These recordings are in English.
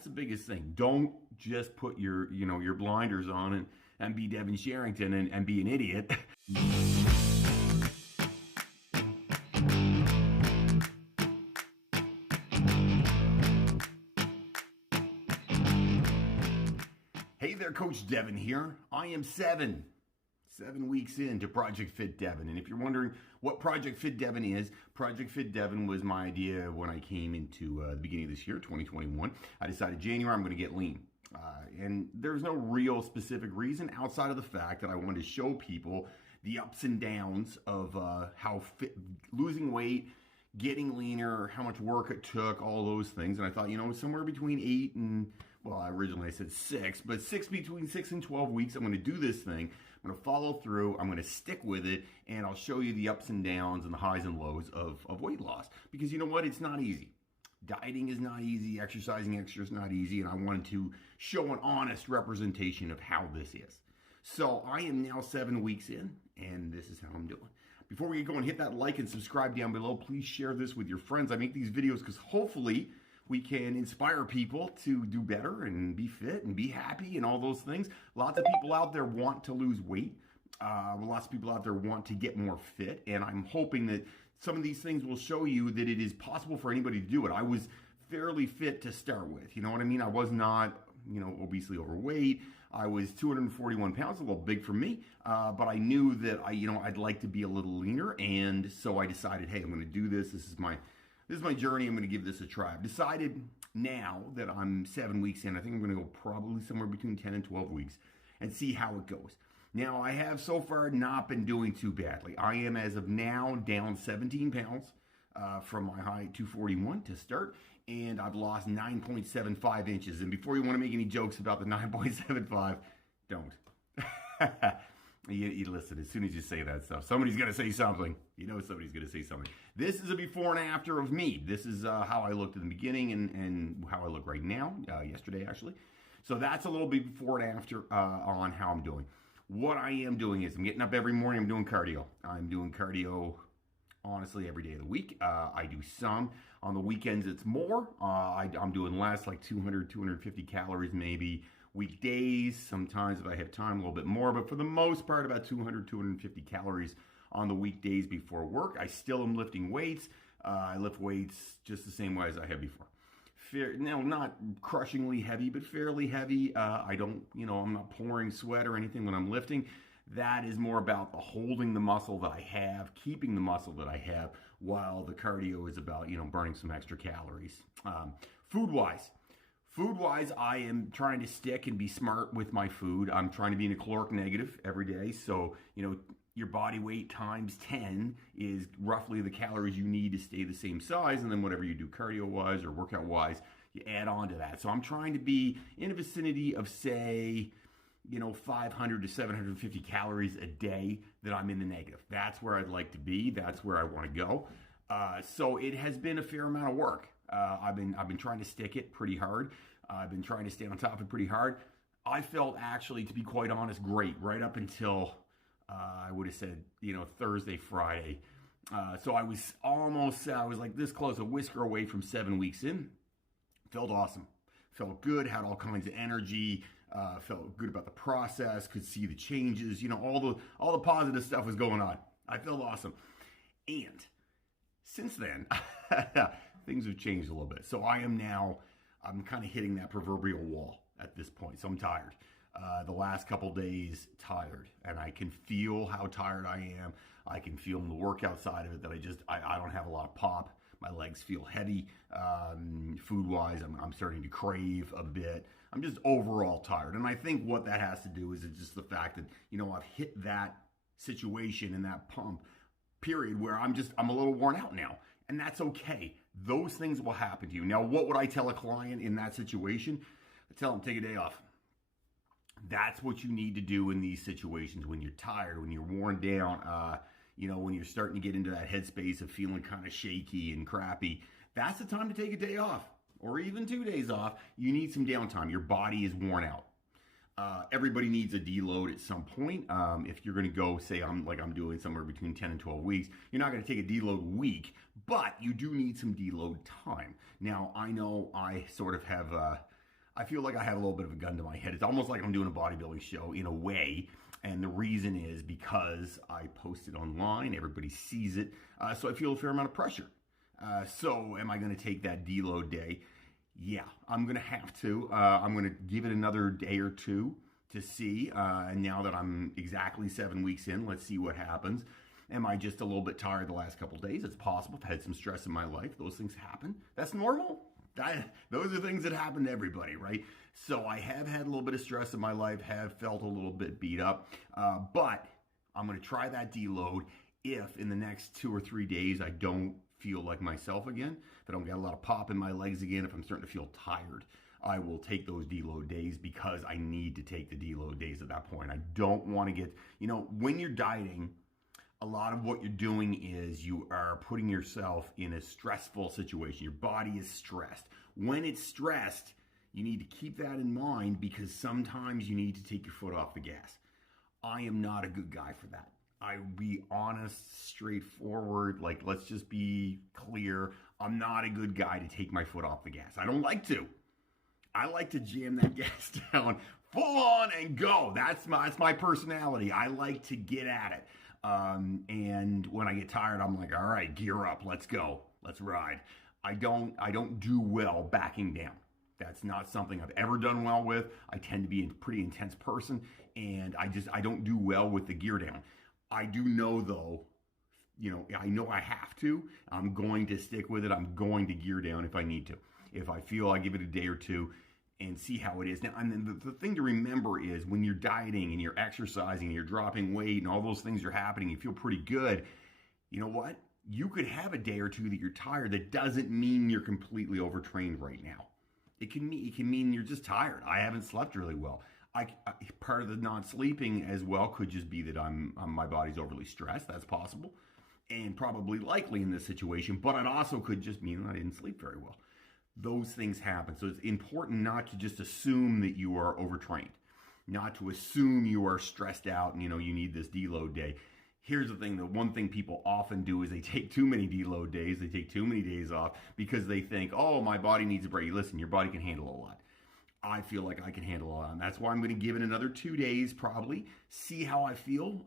That's the biggest thing. Don't just put your blinders on and be Devin Sherrington and be an idiot. Hey there, Coach Devin here. I am seven weeks into Project Fit Devin. And if you're wondering what Project Fit Devin is, Project Fit Devin was my idea when I came into the beginning of this year, 2021. I decided January I'm going to get lean. And there's no real specific reason outside of the fact that I wanted to show people the ups and downs of how losing weight, getting leaner, how much work it took, all those things. And I thought, somewhere between 8 and, well, originally I said 6, but between 6 and 12 weeks, I'm going to do this thing. I'm going to follow through. I'm going to stick with it, and I'll show you the ups and downs and the highs and lows of weight loss. Because you know what? It's not easy. Dieting is not easy. Exercising extra is not easy. And I wanted to show an honest representation of how this is. So I am now 7 weeks in, and this is how I'm doing. Before we get going, hit that like and subscribe down below. Please share this with your friends. I make these videos because hopefully we can inspire people to do better and be fit and be happy and all those things. Lots of people out there want to lose weight. Lots of people out there want to get more fit. And I'm hoping that some of these things will show you that it is possible for anybody to do it. I was fairly fit to start with. You know what I mean? I was not, obesely overweight. I was 241 pounds, a little big for me. But I knew that I'd like to be a little leaner. And so I decided, hey, I'm going to do this. This is my journey. I'm going to give this a try. I've decided now that I'm 7 weeks in, I think I'm going to go probably somewhere between 10 and 12 weeks and see how it goes. Now, I have so far not been doing too badly. I am, as of now, down 17 pounds from my height, 241 to start, and I've lost 9.75 inches. And before you want to make any jokes about the 9.75, don't. You listen, as soon as you say that stuff, somebody's going to say something. Somebody's going to say something. This is a before and after of me. This is how I looked in the beginning and how I look right now, yesterday actually. So that's a little bit before and after on how I'm doing. What I am doing is I'm getting up every morning, I'm doing cardio. I'm doing cardio, honestly, every day of the week. I do some. On the weekends, it's more. I'm doing less, like 200, 250 calories maybe. Weekdays, sometimes if I have time, a little bit more, but for the most part, about 200, 250 calories on the weekdays before work. I still am lifting weights. I lift weights just the same way as I have before. Now, not crushingly heavy, but fairly heavy. I don't, I'm not pouring sweat or anything when I'm lifting. That is more about the holding the muscle that I have, keeping the muscle that I have, while the cardio is about, burning some extra calories. Food-wise, I am trying to stick and be smart with my food. I'm trying to be in a caloric negative every day. So, your body weight times 10 is roughly the calories you need to stay the same size. And then whatever you do cardio-wise or workout-wise, you add on to that. So I'm trying to be in a vicinity of, say, 500 to 750 calories a day that I'm in the negative. That's where I'd like to be. That's where I want to go. So it has been a fair amount of work. I've been trying to stick it pretty hard. I've been trying to stay on top of it pretty hard. I felt actually, to be quite honest, great right up until I would have said, Thursday, Friday. So I was like this close, a whisker away from 7 weeks in. Felt awesome. Felt good, had all kinds of energy, felt good about the process, could see the changes, all the positive stuff was going on. I felt awesome. And since then, things have changed a little bit. So I'm kind of hitting that proverbial wall at this point. So I'm tired. The last couple days, tired. And I can feel how tired I am. I can feel in the workout side of it that I don't have a lot of pop. My legs feel heavy. Food-wise, I'm starting to crave a bit. I'm just overall tired. And I think what that has to do is just the fact that, I've hit that situation and that pump period where I'm a little worn out now. And that's okay. Those things will happen to you. Now, what would I tell a client in that situation? I tell them, take a day off. That's what you need to do in these situations when you're tired, when you're worn down, when you're starting to get into that headspace of feeling kind of shaky and crappy. That's the time to take a day off, or even 2 days off. You need some downtime. Your body is worn out. Everybody needs a deload at some point. If you're going to go, say, I'm doing somewhere between 10 and 12 weeks, you're not going to take a deload week, but you do need some deload time. Now, I know I sort of have I feel like I have a little bit of a gun to my head. It's almost like I'm doing a bodybuilding show in a way. And the reason is because I post it online, everybody sees it, so I feel a fair amount of pressure. So am I going to take that deload day? Yeah, I'm going to have to. I'm going to give it another day or two to see. And now that I'm exactly 7 weeks in, let's see what happens. Am I just a little bit tired the last couple of days? It's possible. I've had some stress in my life. Those things happen. That's normal. Those are things that happen to everybody, right? So I have had a little bit of stress in my life, have felt a little bit beat up, but I'm going to try that deload if in the next 2 or 3 days I don't feel like myself again, if I don't get a lot of pop in my legs again, if I'm starting to feel tired, I will take those deload days because I need to take the deload days at that point. I don't want to get, when you're dieting, a lot of what you're doing is you are putting yourself in a stressful situation. Your body is stressed. When it's stressed, you need to keep that in mind because sometimes you need to take your foot off the gas. I am not a good guy for that. I'll be honest, straightforward, let's just be clear. I'm not a good guy to take my foot off the gas. I don't like to. I like to jam that gas down full on and go. That's my personality. I like to get at it. And when I get tired, I'm like, all right, gear up, let's go, let's ride. I don't do well backing down. That's not something I've ever done well with. I tend to be a pretty intense person, and I don't do well with the gear down. I do know though, I know I have to. I'm going to stick with it. I'm going to gear down if I need to. If I feel, I give it a day or two and see how it is. Now, and then the thing to remember is when you're dieting and you're exercising and you're dropping weight and all those things are happening, you feel pretty good. You know what? You could have a day or two that you're tired. That doesn't mean you're completely overtrained right now. It can mean you're just tired. I haven't slept really well. Part of the not sleeping as well could just be that my body's overly stressed. That's possible and probably likely in this situation, but it also could just mean I didn't sleep very well. Those things happen. So it's important not to just assume that you are overtrained, not to assume you are stressed out and you need this deload day. Here's the thing, the one thing people often do is they take too many deload days, they take too many days off because they think, oh, my body needs a break. Listen, your body can handle a lot. I feel like I can handle a lot. And that's why I'm going to give it another 2 days probably, see how I feel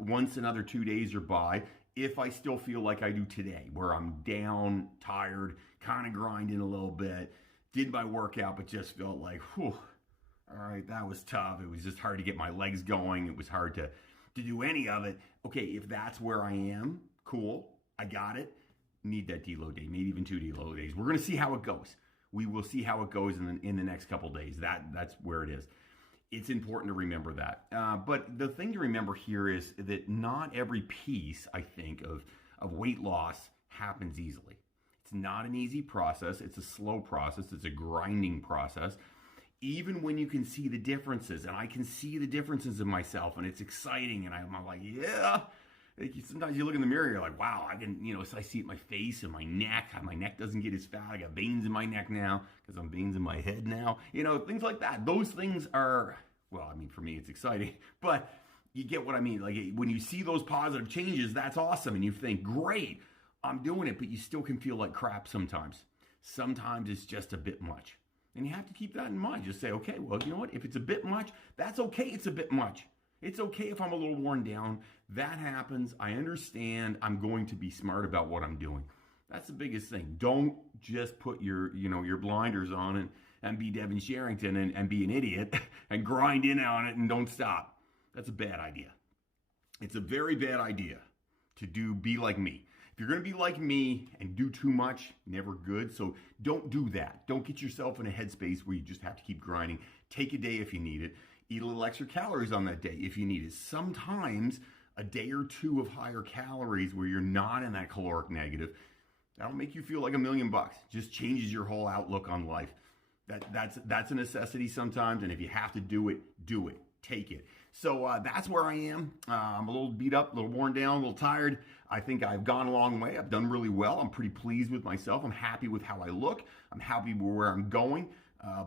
once another 2 days are by. If I still feel like I do today, where I'm down, tired, kind of grinding a little bit, did my workout, but just felt like, whew, all right, that was tough. It was just hard to get my legs going. It was hard to do any of it. Okay, if that's where I am, cool, I got it. Need that deload day, maybe even 2 deload days. We're going to see how it goes. We will see how it goes in the next couple days. That's where it is. It's important to remember that. But the thing to remember here is that not every piece, I think, of weight loss happens easily. It's not an easy process. It's a slow process. It's a grinding process. Even when you can see the differences, and I can see the differences in myself, and it's exciting, and I'm like, yeah. Sometimes you look in the mirror, you're like, wow, I can, so I see it in my face and my neck. My neck doesn't get as fat. I got veins in my neck now because I'm veins in my head now. Things like that. Those things are, well, for me, it's exciting, but you get what I mean. Like when you see those positive changes, that's awesome. And you think, great, I'm doing it, but you still can feel like crap sometimes. Sometimes it's just a bit much. And you have to keep that in mind. Just say, okay, well, you know what? If it's a bit much, that's okay. It's a bit much. It's okay if I'm a little worn down. That happens. I understand. I'm going to be smart about what I'm doing. That's the biggest thing. Don't just put your blinders on and be Devin Sherrington and be an idiot and grind in on it and don't stop. That's a bad idea. It's a very bad idea to be like me. If you're going to be like me and do too much, never good. So don't do that. Don't get yourself in a headspace where you just have to keep grinding. Take a day if you need it. Eat a little extra calories on that day if you need it. Sometimes a day or two of higher calories where you're not in that caloric negative, that'll make you feel like $1 million. Just changes your whole outlook on life. That's a necessity sometimes, and if you have to do it, do it. Take it. So that's where I am. I'm a little beat up, a little worn down, a little tired. I think I've gone a long way. I've done really well. I'm pretty pleased with myself. I'm happy with how I look. I'm happy with where I'm going,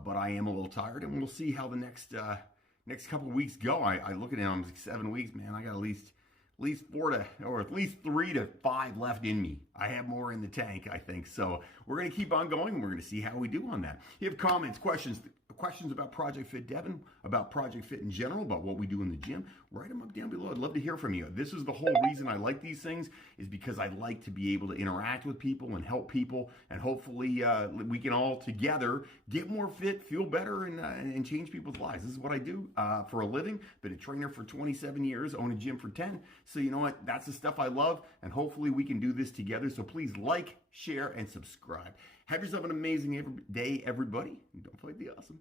but I am a little tired, and we'll see how the next couple of weeks go. I look at it, I'm like 7 weeks, man. I got at least 3 to 5 left in me. I have more in the tank, I think. So we're going to keep on going. We're going to see how we do on that. If you have comments, questions, questions about Project Fit Devin, about Project Fit in general, about what we do in the gym, write them up down below. I'd love to hear from you. This is the whole reason I like these things, is because I like to be able to interact with people and help people, and hopefully we can all together get more fit, feel better, and change people's lives. This is what I do for a living. Been a trainer for 27 years, own a gym for 10. So you know what? That's the stuff I love, and hopefully we can do this together. So please like, share, and subscribe. Have yourself an amazing day, everybody. Don't forget to be awesome.